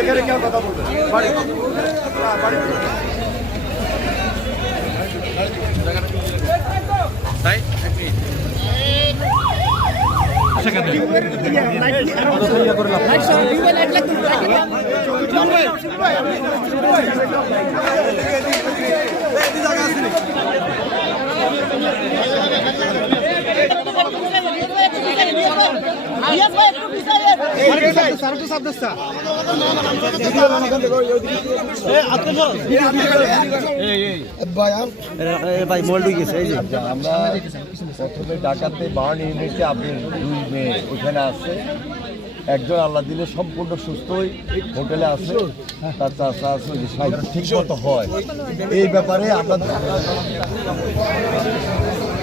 এখানে কেউ কথা বলবে বাড়ি তাই ভাই মোল্ড গেছে এই যে আমরা প্রথমে ঢাকাতে বার্ন ইউনিটে আপনার 2 মেয়ে ওখানে আছে, একজন আল্লাহ দিলে সম্পূর্ণ সুস্থই হোটেলে আছে, তার চাষা আছে সব ঠিক মতো হয়। এই ব্যাপারে আমরা